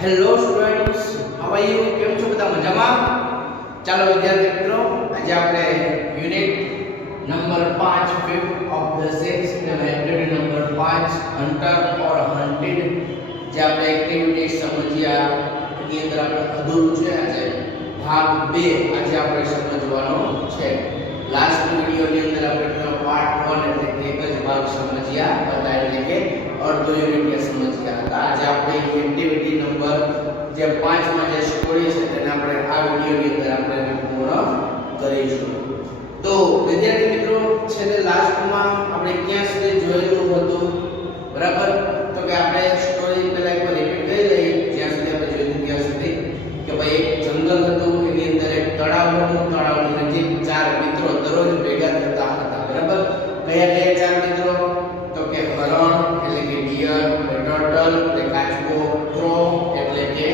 Hello students, how are you? કેમ છો બધા? મજામાં? ચાલો વિદ્યાર્થી મિત્રો, આજે આપણે unit number 5 fifth of the 6th અને એક્ટિવિટી નંબર 5 હન્ટર ઓર હન્ટેડ જે આપણે એક્ટિવિટી સમજ્યા એની અંદર આપણે અધૂરું છે. આજે ભાગ 2 આજે આપણે સમજવાનો છે. લાસ્ટ વિડિયોની અંદર આપણે પાર્ટ 1 એટલે કે એક જ ભાગ સમજ્યા હતા, એટલે કે અડધો યુનિટ સમજ્યા હતા. આજે આપણે એક્ટિવિટી નંબર જે 5 માં જે સ્ટોરી છે તેને આપણે આ વિડિયોની અંદર આપણે પૂર્ણ કરીશું. તો વિદ્યાર્થી મિત્રો, છેલ્લે લાસ્ટમાં આપણે ક્યાં સુધી જોયેલું હતું? બરાબર, તો કે આપણે સ્ટોરી પહેલા એકવાર રિપીટ કરી લઈએ જ્યાં સુધી આપણે જોયું ત્યાં સુધી કે ભાઈ એક જંગલ હતું, એની અંદર એક તળાવ હતું, તળાવની નજીક ચાર મિત્રો દરરોજ ભેગા થતા હતા. બરાબર, કયા કયા ચાર મિત્રો? તો કે હરણ એટલે કે ડિયર, ટર્ટલ એટલે કાચબો, ક્રો એટલે કે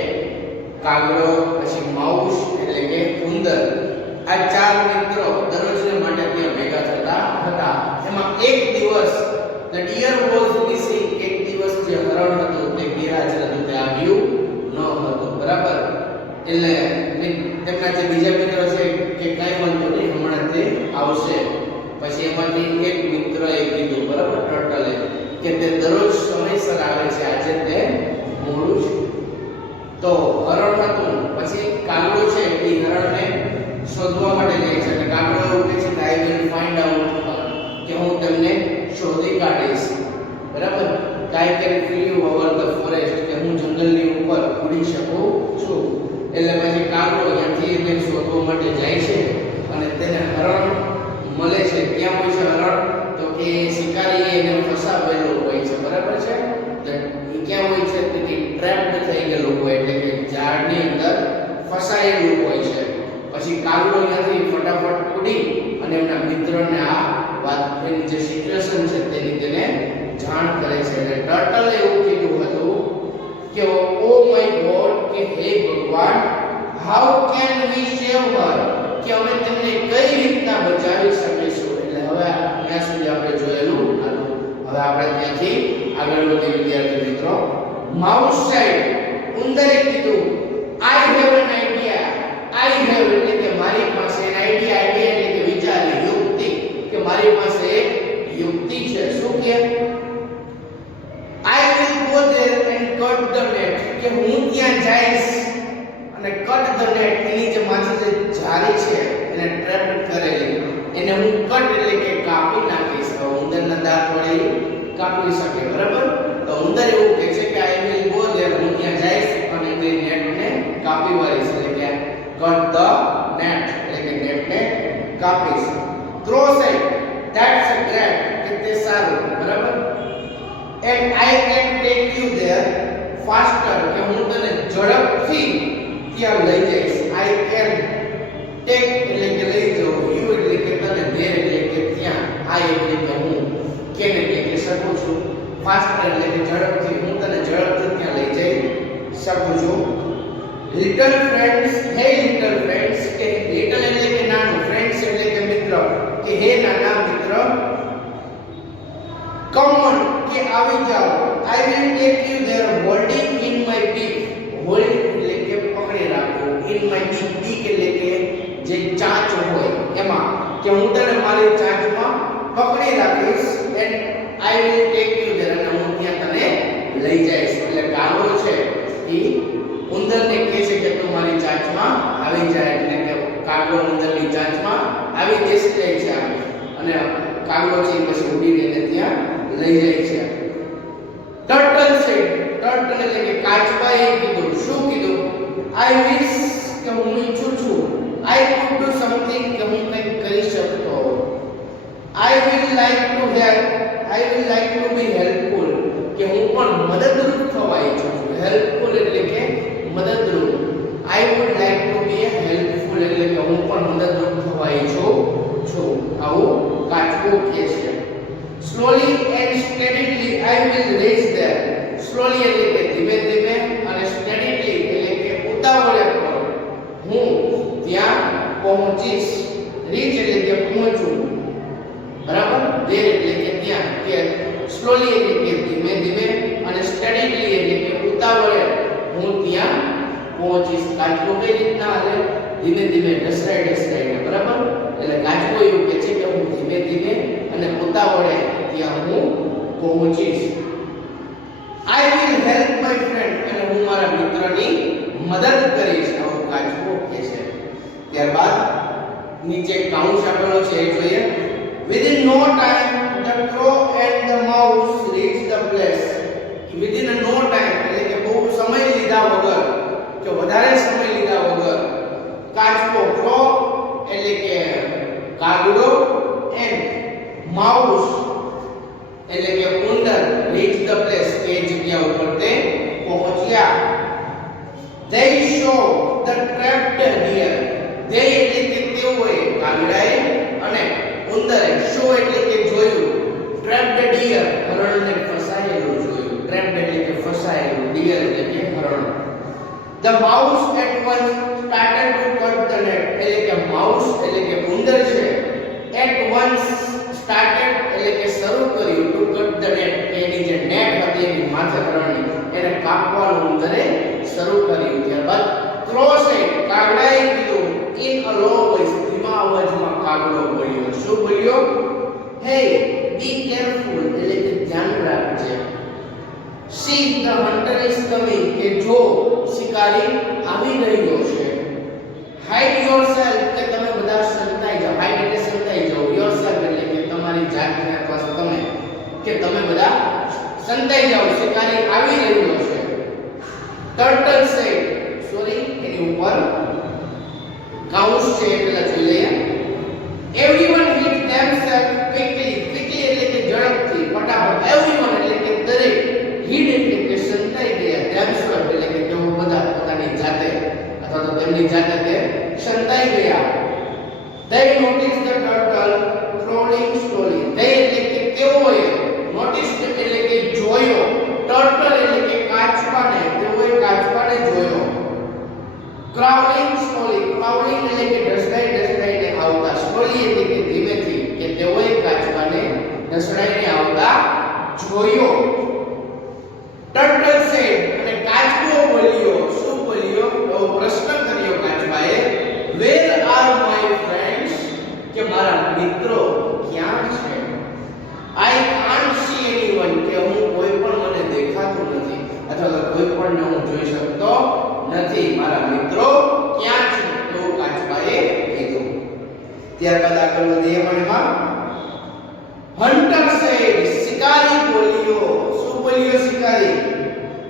કાગડો, પછી માઉસ એટલે કે ઉંદર. આ ચાર મિત્રો દરરોજને માટે ત્યાં ભેગા થતા હતા. એમાં એક દિવસ the deer was missing. એક દિવસ જે હરણ હતું તે ગેરહાજર હતું, તે આવ્યું ન હતું. બરાબર, એટલે તેમના જે બીજા મિત્રો છે કે કઈ વાંધો નહીં, હમણાં તે આવશે. પછી એમાંથી એક મિત્રએ કીધું, બરાબર, ટર્ટલે, કે તે દરરોજ સમયસર આવે છે, આજે તે મોડું છે. તો હરણ હતું. પછી કાગડો છે એ હરણને શોધવા માટે જાય છે અને કાગડો એવું કહે છે કે આઈ વિલ ફાઇન્ડ આઉટ, કે હું તમને શોધી કાઢીશ. બરાબર, કાઈ can flea over the forest, કે હું જંગલની ઉપર ઉડી શકું છું. એટલે પછી કાગડો ત્યાંથી એને શોધવા માટે જાય છે અને તેને હરણ મળે છે. ક્યાં હોય છે હરણ? તો કે શિકારીએ એને ફસાવેલો હોય છે. બરાબર છે, એ ક્યાં હોય છે? તો કે ટ્રેપ્ડ થઈ ગયેલું હોય, એટલે કે ઝાડની અંદર ફસાયેલું હોય છે. પછી કાગડો ત્યાંથી ફટાફટ ઉડી અને એમના મિત્રને આ વાત, એની જે સિચ્યુએશન છે તેની તેને જાણ કરે છે. એટલે ટર્ટલે એવું કીધું હતું કે ઓ માય ગોડ, કે હે ભગવાન, હાઉ કેન વી સેવ હર, કે અમે તેમને કઈ રીતના બચાવી શકીશું. એટલે હવે ત્યાં સુધી આપણે જોયેલું હતું. હવે આપણે ત્યાંથી આગળ વધીએ વિદ્યાર્થી મિત્રો. માઉસ સાઈડ, ઉંદરે કીધું આઈ have an idea. I have એટલે કે મારી પાસે, એન આઈડિયા, આઈડિયા એટલે કે વિચાર, યુક્તિ, કે મારી પાસે એક યુક્તિ છે. શું કે I will go there and cut the net, કે હું ત્યાં જઈશ અને કટ ધ નેટ, એની જે માથે જે જાળી છે એને ટ્રેપ કરેલી, એને હું કટ એટલે કે કાપી નાખીશ. તો ઉંદરના દાંત વડે કાપી શકે. બરાબર, તો ઉંદર એવું કહે છે કે આઈ વિલ ગો ધેર, હું ત્યાં જઈશ અને તે નેટને કાપી વાળીશ, એટલે કે કટ ધ નેટ એટલે કે નેટને કાપીશ. Crow said that's a great, કે તે સારું. બરાબર, and I can take you there faster, કે હું તને ઝડપથી ત્યાં લઈ જઈશ. I can take એટલે કે લઈ જવું, you એટલે કે તને, there એટલે કે ત્યાં, I એટલે કે હું, can એટલે કે શકું છું, faster એટલે કે ઝડપથી, હું તને ઝડપથી ત્યાં લઈ જઈ શકું છું. little friends, hey little friends, કે little એટલે કે નાનું, friends એટલે કે મિત્ર, કે હે નાના મિત્ર, come on, કે આવી જાઓ. I will take you there holding in my beak, hold એટલે કે પકડી રાખવું, in my beak, beak એટલે કે જે ચાંચ હોય એમાં, કે હું તને મારી ચાંચમાં પકડી રાખીશ, and I will take you there, અને હું ત્યાં તને લઈ જઈશ. એટલે કાગડો છે એ ઉંદરને કહે છે કે તું મારી ચાંચમાં આવી જાય, એટલે કે કાગડો ઉંદરની ચાંચમાં આવી બેસી જાય છે અને કાગડો છે પછી ઉડીને એને ત્યાં લઈ જાય છે. ટર્ટલ છે, ટર્ટલ એટલે કે કાચબાએ કીધું, શું કીધું? આઈ વિશ, કે હું ઈચ્છું છું, આઈ કુડ ડુ સમથિંગ, કે હું કંઈક કરી શકતો. I will like to help, I will like to be helpful, કે હું પણ મદદરૂપ થવા ઈચ્છું છું. હેલ્પફુલ એટલે કે મદદરૂપ. I would like to be helpful એટલે કે હું પણ મદદરૂપ થવા ઈચ્છું છું. આવું કાચબો કહે છે. Slowly and steadily I will rich there, slowly એટલે કે ધીમે ધીમે અને સ્ટેડીલી એટલે કે ઉતાવળે પણ હું ત્યાં પહોંચીશ. રીચ એટલે કે પહોંચવું. બરાબર, ધેર એટલે કે ત્યાં, કે સ્લોલી એટલે કે ધીમે ધીમે અને સ્ટેડીલી એટલે કે ઉતાવળે હું ત્યાં પહોંચીશ. કાચબો કઈ રીતના હાલે? ધીમે ધીમે ઢસડાઈને, બરાબર? એટલે કાચબો એવું કહે છે કે હું ધીમે ધીમે અને ઉતાવળે ત્યાં હું પહોંચીશ. I will help my friend, અને હું મારા મિત્રની મદદ કરીશ. આવું કાચબો કહે છે. ત્યારબાદ નીચે કાઉન્સ આપેલો છે એ જોઈએ. Within no time the crow and the mouse reached the place. Within no time એટલે કે બહુ સમય લીધા વગર, કે વધારે સમય લીધા વગર, કાચબો ક્રો એટલે કે કાગડો and mouse એટલે કે ઉંદર reached the place કે જગ્યા ઉપર તે પહોંચ્યા. They saw the trapped deer. They એટલે કે તેઓએ કાગડાએ અને ઉંદરે શો એટલે કે જોયું, trapped deer હરણને ફસાયેલું જોયું. trapped એટલે કે ફસાયેલું, deer એટલે કે હરણ. The mouse at once started to cut the net. એટલે કે mouse એટલે કે ઉંદર છે, at once started એટલે કે શરૂ કર્યું, to cut the net એની જે નેટ હતી એની માથે હરણની એને કાપવાનું ઉંદરે શરૂ કર્યું. ત્યારબાદ crow said, કાગડાએ કીધું, in a low voice, ધીમા અવાજમાં કાગડો બોલ્યો. શું બોલ્યો? Hey, be careful એટલે કે ધ્યાન રાખજે. See, the hunter is coming, કે જો શિકારી આવી રહ્યો છે. Hide yourself, કે તમે બધા સંતાઈ જાઓ. Hide એટલે સંતાઈ જાઓ. Yourself એટલે કે તમારી જાતને અથવા તમે, કે તમે બધા સંતાઈ જાઓ, શિકારી આવી રહ્યો છે. Turtle said, sorry એની ઉપર કાઉન્સ છે એટલે જોઈ લઈએ. Everyone hid themselves quickly. Quickly એટલે કે ઝડપથી, ફટાફટ. Everyone એટલે કે દરેક. Hid એટલે કે સંતાઈ ગયા. Themselves એટલે કે તેઓ બધા પોતાની જાતે અથવા તો તેમની જાતે તે સંતાઈ ગયા. They noticed the turtle crawling slowly. They એટલે કે તેઓએ, noticed એટલે કે જોયો, turtle એટલે કે કાચબાને, તેઓએ કાચબાને જોયો. Crawling slowly. Crawling એટલે કે ઢસડાઈને આવતા. slowly એટલે કે ધીમેથી, કે તેઓએ કાચબાને ઢસડાઈને આવતા જોયો. Turtle said, અને કાચબો બોલ્યો. શું બોલ્યો? તો પ્રશ્ન કર્યો કાચબાએ, where are my friends? કે મારા મિત્રો ક્યાં છે? I can't see anyone, કે હું કોઈ પણ મને દેખાતું નથી અથવા તો કોઈ પણ હું જોઈ શકતો નથી. મારા મિત્રો ક્યાં છે? એવું કાચબાએ કીધું. ત્યારબાદ આગળ વધીએ મણમાં. Hunter said, શિકારી બોલ્યો. શું બોલ્યો શિકારી?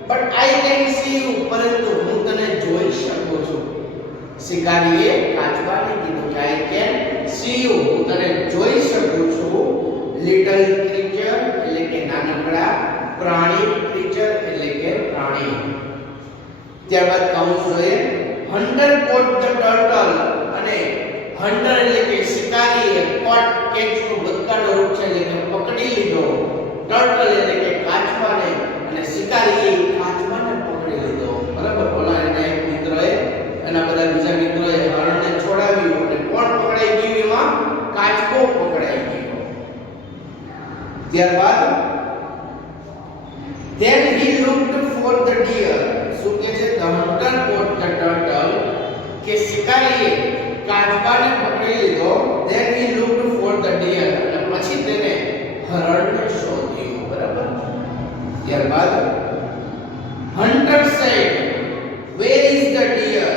But I can see you, પરંતુ હું તને જોઈ શકું છું. શિકારીએ કાચબાને કીધું કે I can see you, હું તને જોઈ શકું છું. Little creature એટલે કે નાનકડા પ્રાણી, creature એટલે કે પ્રાણી. ત્યારબાદ કાઉન્સ જોઈએ. Hunter caught the turtle, અને hunter એટલે કે શિકારીએ caught, catch નું ભૂતકાળનું રૂપ છે એટલે કે પકડી લીધો. turtle એટલે કે કાચબાને, અને શિકારીએ કાચબાને પકડી લીધો. બરાબર? ઓલા એના એક મિત્રએ, એના બધા બીજા મિત્રોએ હરણને છોડાવ્યું અને કોણ પકડાઈ ગયું? એમાં કાચબો પકડાઈ ગયો. ત્યારબાદ then he looked for the deer. શું કહે છે? the hunter caught the turtle, કે શિકારીએ કાચબાને પકડી લીધો. then he looked for the deer, અને પછી તેને હરણને શોધ્યું. બરાબર? ત્યારબાદ hunter said, where is the deer?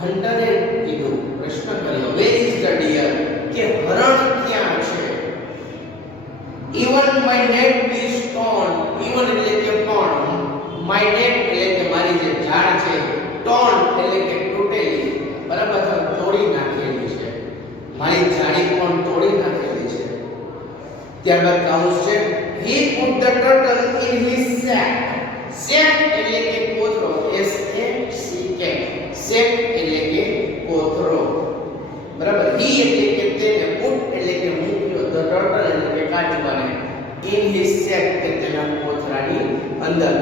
hunter એ કીધું, પ્રશ્ન કર્યો, where is the deer? કે હરણ ક્યાં છે? even my net is torn. even એટલે કે પણ, my net એટલે કે મારી જે જાળ છે, torn એટલે કે તૂટેલી, બરાબર? તોડી નાખેલી છે. મારી જાળી પણ તોડી નાખેલી છે. ત્યારબાદ કાઉન્સ છે. he put the turtle in his sack. sack એટલે કે કોથળો. S A C K. sack એટલે કે કોથળો. બરાબર? he એટલે કે તેને, put એટલે કે મૂક્યો, the turtle એટલે કે કાચબાને, in his sack કે તેના કોથળાની અંદર.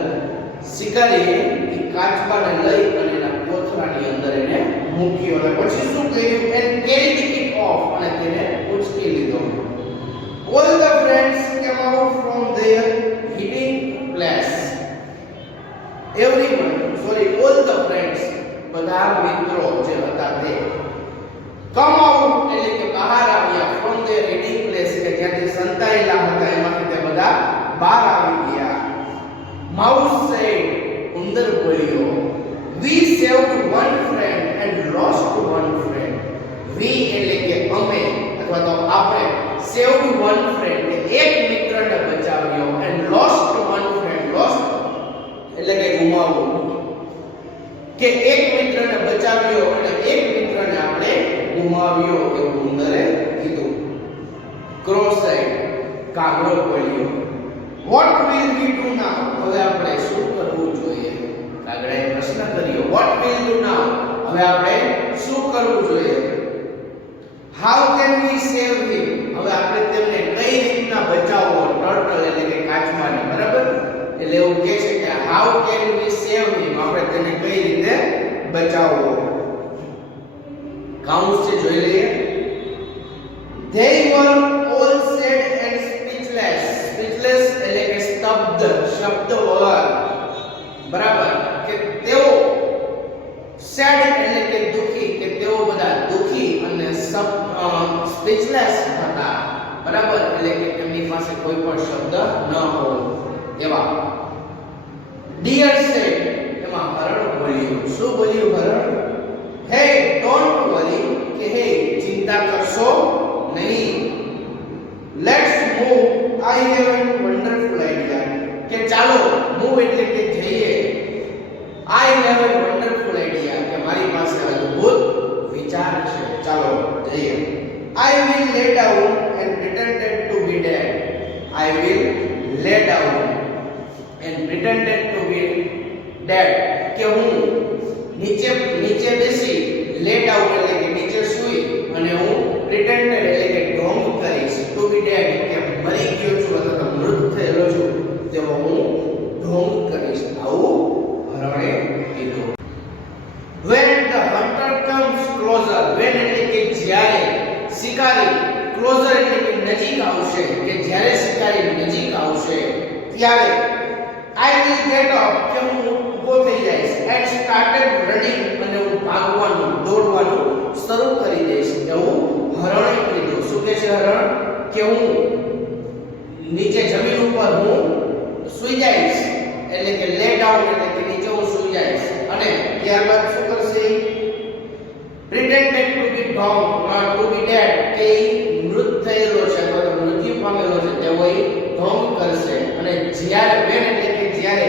શિકારીએ એ કાચબાને લઈ અને એના કોથળાની અંદર એને મૂક્યો. અને પછી શું કર્યું? and carried it off, અને તેને ઉચકી લીધો. all the friends came out from their hiding place. all the friends બધા મિત્રો જે હતા તે કમ આઉટ એટલે કે બહાર આવ્યા ફ્રોમ ધેર રીડિંગ પ્લેસ કે જ્યાંથી સંતાયેલા હતા એમાંથી તે બધા બહાર આવી ગયા. માઉસ સેડ ઉંદર બોલ્યો we saved one friend and lost one friend. we એટલે કે અમે અથવા તો આપણે saved one friend એક મિત્રને બચાવ્યો and lost one friend. lost એટલે કે ગુમાવવું કે એક મિત્રને બચાવ્યો અને એક મિત્રને આપણે ગુમાવ્યો એવું ઉંદરે કીધું. ક્રો સેડ કાગડો બોલ્યો what will we do now? હવે આપણે શું કરવું જોઈએ? કાગડાએ પ્રશ્ન કર્યો what will we do now? હવે આપણે શું કરવું જોઈએ? how can we save him? હવે આપણે તેમને કઈ રીતના બચાવવો? ટર્ટલ એટલે કે કાચબાને, બરાબર? એટલે એવું કહે છે કે how can we save him? આપણે તેને કઈ રીતે બચાવવો? કાઉન્સ છે જોઈ લઈએ. they were all sad and speechless. speechless એટલે કે સ્તબ્ધ, શબ્દ વગર, બરાબર? કે તેઓ sad એટલે કે દુખી, કે તેઓ બધા દુખી અને સ્પીચલેસ હતા, બરાબર? એટલે કે તેમની પાસે કોઈ પણ શબ્દ ન હોય એવા. ડિયર સેડ એમાં હરણ બોલ્યું. શું બોલ્યું હરણ? હે ડોન્ટ વરી કે હે ચિંતા કરશો નહીં. Let's move I have an wonderful idea. કે ચાલો મૂવ એટલે કે જઈએ. I have an wonderful idea કે મારી પાસે અદ્ભુત વિચાર છે, ચાલો જઈએ. I will lay down and pretended to be dead. I will lay down and pretended to be dead કે હું નીચે બેસી, લે ડાઉન એટલે કે નીચે સૂઈ, અને હું પ્રિટેન્ડેડ એટલે કે ઢોંગ કરીશ, ટુ બી ડેડ કે મરી ગયો છું અથવા તો મૃત થયેલો છું તેવો હું ઢોંગ કરીશ. આવું હરણે કીધું. when the hunter comes closer, when એટલે કે જ્યારે શિકારી, closer એટલે કે નજીક આવશે, કે જ્યારે શિકારી નજીક આવશે ત્યારે I will get up કે હું ઊભો થઈ જઈશ and started running અને હું ભાગવાનું, દોડવાનું શરૂ કરી દઈશ. એવું હરણે કીધું. શું કહે છે હરણ? કે હું નીચે જમીન ઉપર હું સૂઈ જઈશ, એટલે કે લે ડાઉન એટલે કે નીચે હું સૂઈ જઈશ, અને ત્યારબાદ શું કરશે? પ્રિટેન્ડેડ to B two be dead કે મૃત થયેલો છે અથવા તો મૃત્યુ પામેલો છે તેવો એ ઢોંગ કરશે. અને જ્યારે વેન એટલે કે જ્યારે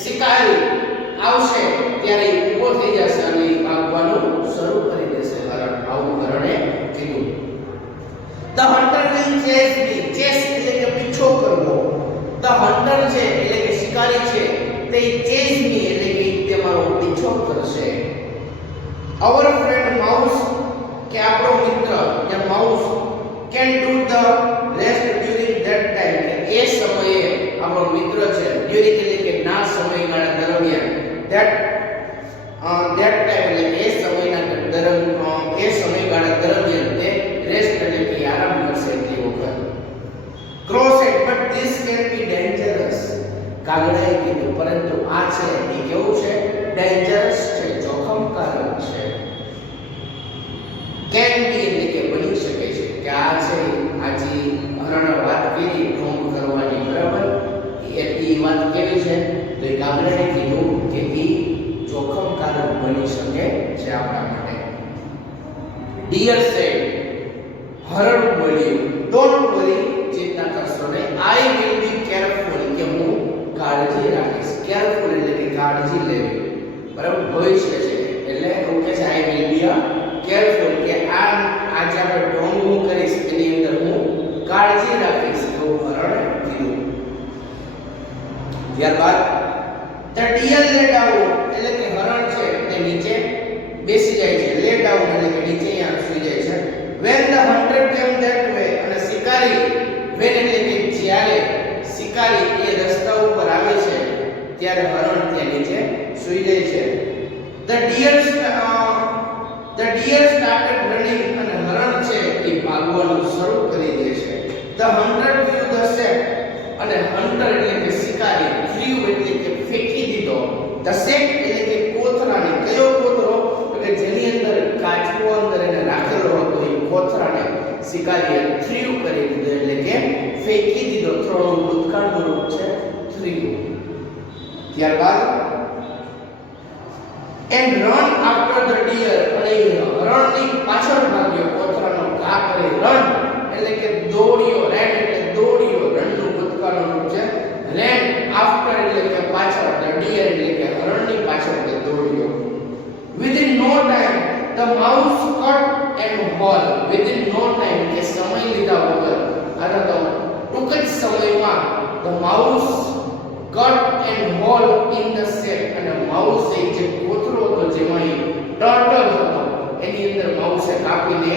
શિકારી આવશે ત્યારે ઊભો થઈ જશે અને ભાગવાનું શરૂ કરી દેશે. હરણ આવું હરણે કીધું. The hunter will chase me. chase એટલે કે પીછો કરવો. The hunter છે એટલે કે શિકારી છે તે chase me એટલે કે તે મારો પીછો કરશે. Our friend mouse કે આપણો મિત્ર કે mouse can do the rest during that time. કે એ સમયે આપણો મિત્ર છે, during એટલે કે ના સમયગાળા દરમિયાન, that time એટલે કે એ સમયગાળા દરમિયાન તે રેસ્ટ એટલે કે આરામ કરશે એટલી વખત. Crow said but this can be dangerous. કાગડાએ કીધું પરંતુ આ છે એ કેવું છે? ડેન્જરસ છે, જોખમકારક છે. can be એટલે કે બની શકે છે, કે આ છે આજી હરણ વાત કરી ઢોંગ કરવાની, બરાબર? એટલી વાત કેવી છે? તો એ કાગડાએ કીધું કે એ જોખમકારક બની શકે છે આપણા માટે. ડિયર સેડ હરણ બોલ્યું ડોન્ટ વરી ચિંતા કરશો નહીં. આઈ વિલ બી કેરફુલ કે હું કાળજી રાખીશ. કેરફુલ એટલે કે કાળજી લેવી, બરાબર? ભવિષ્ય છે એટલે એવું કે છે આઈ વિલ બી કેરફુલ કે આજે આપણે ઢોંગ હું કરીશ એની અંદર હું કાળજી રાખીશ એવું હરણ કીધું. ત્યારબાદ the deer lay down એટલે કે હરણ છે તે નીચે બેસી જાય છે. lay down એટલે કે નીચે અહીંયા સૂઈ જાય છે. when the hunter came that way અને શિકારી, when એટલે કે જ્યારે શિકારી એ રસ્તા ઉપર આવે છે ત્યારે હરણ ત્યાં નીચે સૂઈ જાય છે. the deer started running અને હરણ છે એ ભાગવાનું શરૂ કરી દે છે. the hunter threw the sack અને hunter એટલે કે શિકારી, threw એટલે કે ફેંકી દીધો, the sack એટલે કે કોથળાને. કયો કોથળો? શિકારીએ થ્રીવ કરી દીધો એટલે કે ફેંકી દીધો. થ્રોનું ભૂતકાળનું રૂપ છે થ્રીવ. ત્યારબાદ and run after the deer, અને હરણની પાછળ ભાગ્યો. કોથરાનો ઘા કરી રન એટલે કે દોડ્યો. રેન એટલે દોડ્યો. રનનું ભૂતકાળનું રૂપ છે ran. after એટલે કે પાછળ. the deer એટલે કે હરણની પાછળ તે દોડ્યો. within no time the mouse cut and haul. within no time કે સમય લીધા વગર અથવા તો ટૂંક જ સમયમાં the mouse cut and haul in the shape. અને માઉસ એ જે કોથળો હતો જેમાં ટર્ટલ હતો એની અંદર માઉસે કાપીને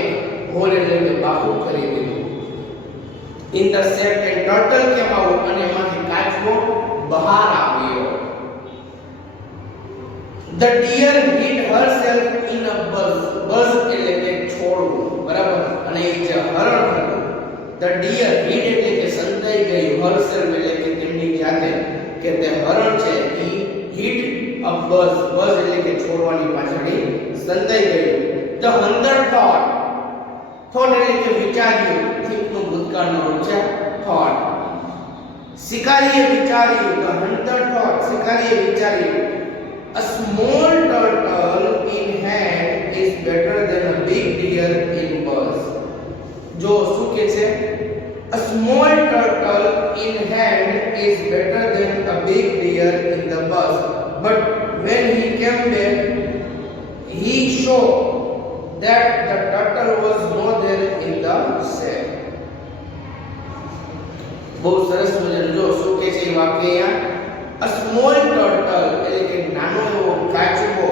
હોલ એટલે કે બાકુ કરી દીધું. in the shape and turtle કેમ આવું અને એમાંથી કાચબો બહાર આવ્યો. the deer hid herself in a buzz. buzz એટલે કે છોડવું, બરાબર. અને એ જે હરણ હતું the deer hid એટલે કે સંતાઈ ગયું. herself એટલે કે તેમની જાતે કે તે હરણ છે એ hid a buzz. buzz એટલે કે છોડવાની પાછળ સંતાઈ ગયું. the hunter thought. thought એટલે કે વિચાર્યું. think નું ભૂતકાળનું રૂપ છે thought. શિકારીએ વિચાર્યું. the hunter thought. શિકારીએ વિચાર્યું. a small turtle in hand is better than a big deer in buzz. જો શું કે છે? a small turtle in hand is better than a big deer in the buzz, but when he came back he saw that the turtle was not there in the sack. બહુ સરસ મજાનું જો શું કે છે એ વાક્ય અહીંયા. a small turtle એટલે કે નાનો એવો કાચબો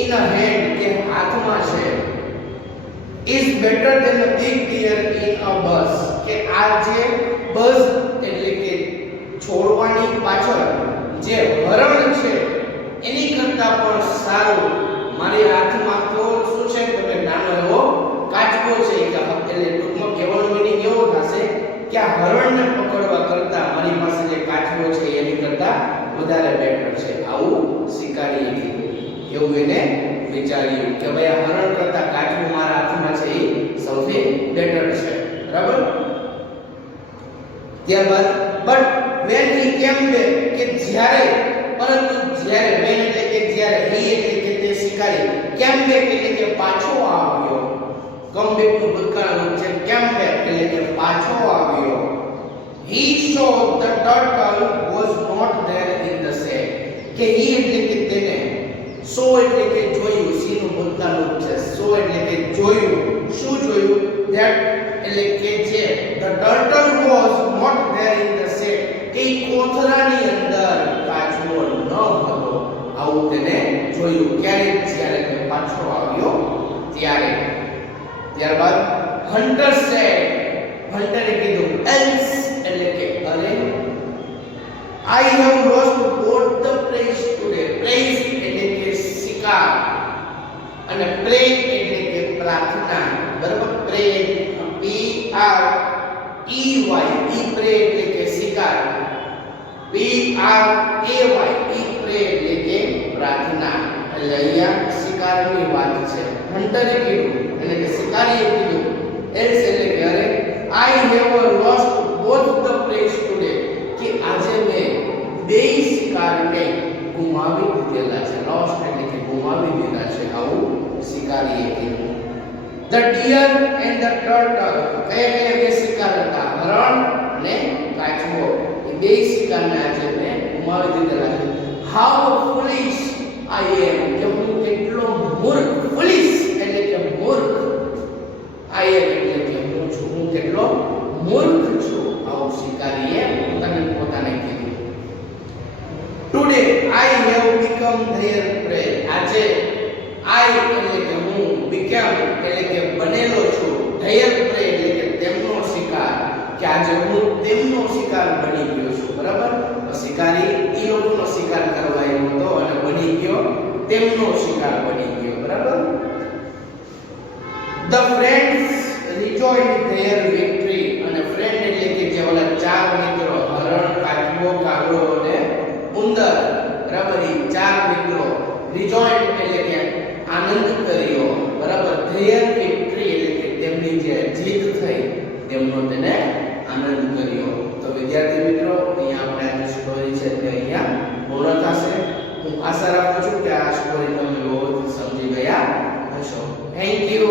in a hand કે હાથમાં છે is better than a big deer in a buzz. કે આ જે બઝ એટલે કે છોડવાની પાછળ જે હરણ છે એની કરતા પણ સારું મારી હાથમાં તો શું છે તો કે નાનો એવો કાચબો છે. એટલે ટૂંકમાં કહેવાનો મીનિંગ એવો થશે કે આ હરણને પકડવા કરતા મારી પાસે જે કાચબો છે એની કરતા વધારે બેટર છે. આવું શિકારીએ કીધું. એવું એને વિચાર્યું કે ભાઈ આ હરણ કરતા કાચબો મારા હાથમાં છે એ સૌથી બેટર છે, બરાબર. ત્યારબાદ but when he came back કે જ્યારે પરંતુ જ્યારે when એટલે કે જ્યારે he એટલે કે તે શિકારી came back એટલે કે પાછો આવ્યો. come back નું ભૂતકાળનું રૂપ છે came back એટલે કે પાછો આવ્યો. he saw the turtle was not there in the sack. કે he એટલે કે તેને saw એટલે કે જોયું. see નું ભૂતકાળનું રૂપ છે saw એટલે કે જોયું. શું જોયું? that એટલે કે જે the turtle was not there in the sack. કે કોથળાની અંદર કાચબો ન હતો. આવું તેને જોયું. ક્યારે? જ્યારે તે પાછો આવ્યો ત્યારે. ત્યારબાદ hunter said. hunter એ કીધું else એટલે કે અરે I have lost both the praise today. praise એટલે કે શિકાર અને pray એટલે કે પ્રાર્થના, બરાબર. pray P R E Y e pray એટલે કે શિકાર. P R A Y e pray એટલે કે પ્રાર્થના. એટલે અહીંયા શિકારની વાત છે. હન્ટરે કીધું એટલે કે શિકારીએ કીધું else એટલે કે અરે I have lost both the praise today. કે આજે મેં બેય શિકારને ગુમાવી દીધેલા છે. lost એટલે કે ગુમાવી દીધા છે. આવું શિકારીએ કીધું. the deer and the turtle કયા બે શિકાર હતા? હરણ અને કાચબો. એ બેય શિકારને આજે મેં ગુમાવી દીધેલા છે. how foolish I am. કે હું કેટલો મૂર્ખ. foolish એટલે કે મૂર્ખ. I am એટલે કે હું છું. હું કેટલો મૂર્ખ છું. આવું શિકારીએ પોતાને કીધું. today I have become their prey. આજે I એટલે કે હું become એટલે કે બનેલો છું. their prey એટલે કે તેમનો શિકાર. કે આજે હું તેમનો શિકાર બની ગયો છું, બરાબર. તો શિકારી એ લોકોનો શિકાર કરવા આવ્યો હતો અને બની ગયો તેમનો શિકાર બની ગયો, બરાબર. the friends rejoiced their victory. અને friend એટલે કે જે ઓલા ચાર મિત્રો હરણ, કાચબો, કાગડો અને ઉંદર, બરાબર. એ ચાર મિત્રો rejoiced એટલે કે આનંદ કર્યો, બરાબર. their victory એટલે કે તેમની એની જે જીત થઈ તેમનો તેને આનંદ કર્યો. તો વિદ્યાર્થી મિત્રો અહીંયા આપણે આ સ્ટોરી છે તે અહીંયા પૂર્ણ થશે. હું આશા રાખું છું કે આ સ્ટોરી તમે બહુ સમજી ગયા હશો. Thank you.